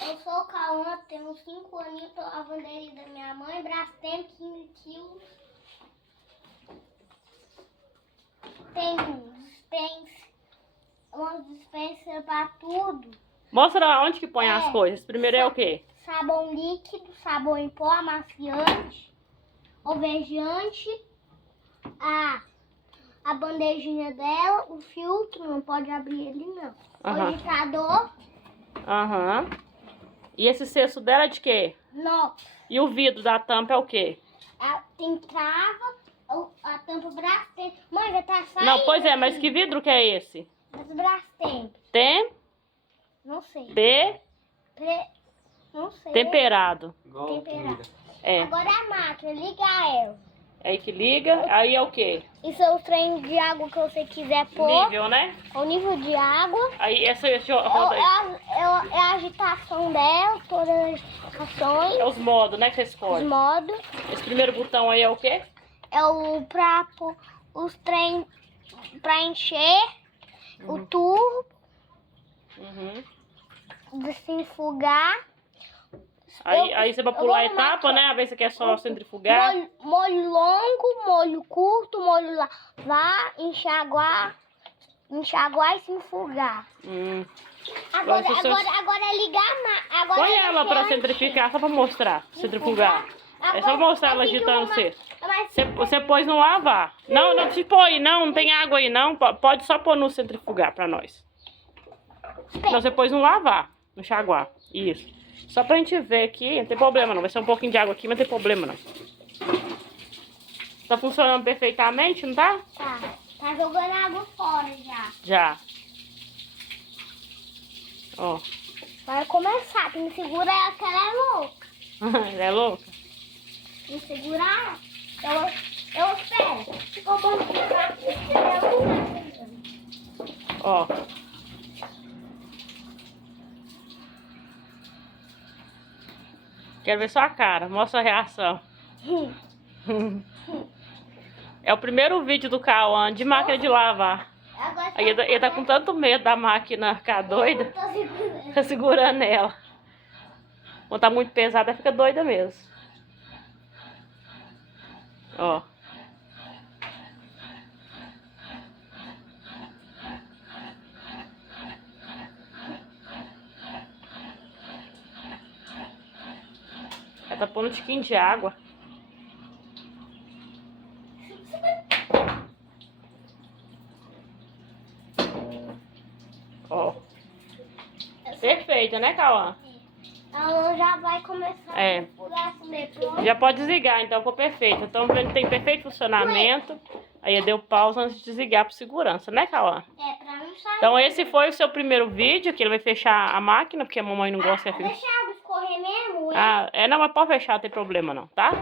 Eu sou o Cauã, tenho 5 aninhos, tô lavando ele da minha mãe, Brastemp 15 quilos. Tem uma dispensa pra tudo. Mostra onde que põe as coisas. Primeiro é o quê? Sabão líquido, sabão em pó, amaciante, alvejante, a bandejinha dela, o filtro, não pode abrir ele não. O agitador. E esse cesto dela é de quê? Não. E o vidro da tampa é o quê? Tem trava, a tampa Brastemp. Mãe, já tá saindo. Não, pois é, mas que vidro que é esse? Das Brastemp. Tem? Não sei. Não sei. Temperado. Temperado. É. Agora a máquina, liga ela. É aí que liga, aí é o quê? Isso é o trem de água que você quiser pôr. Nível, né? O nível de água. Aí esse roda aí. É a agitação dela, todas as agitações. É os modos, né, que você Os escolhe. modos. Esse primeiro botão aí é o quê? É o pra pôr os trem pra encher. O turbo. Centrifugar. Aí você vai pular a etapa, né? A vez que você quer só centrifugar. Molho longo, molho curto, molho lavar, enxaguar e centrifugar. Agora é ligar a máquina. Põe ela pra centrifugar, só pra mostrar. Centrifugar. É só mostrar ela agitando você. Você pôs no lavar. Não se põe, não tem água aí não. Pode só pôr no centrifugar pra nós. Não, você pôs no lavar, no enxaguar. Isso. Só pra gente ver aqui, não tem problema não. Vai ser um pouquinho de água aqui, mas não tem problema não. Tá funcionando perfeitamente, não tá? Tá jogando água fora já. Já. Ó. Vai começar, tem que segurar ela que ela é louca. Ela é louca? Tem que segurar ela. Eu espero. Ficou bom segurar. Ó. Quero ver sua cara, mostra a reação. É o primeiro vídeo do Cauã de máquina de lavar. Aí ele tá com tanto medo da máquina ficar doida. Tá segurando ela. Quando tá muito pesada, fica doida mesmo. Ó. Ela tá pondo um tiquinho de água. Ó. Perfeita, né, Cauã? Ela já vai começar a pular assim depois. Já pode desligar, então ficou perfeito. Então tem perfeito funcionamento. Aí deu pausa antes de desligar por segurança, né, Cauã? Pra não sair. Então esse foi o seu primeiro vídeo, que ele vai fechar a máquina, porque a mamãe não gosta que a filha... Deixa a água escorrer mesmo? Não, mas pode fechar, não tem problema não, tá?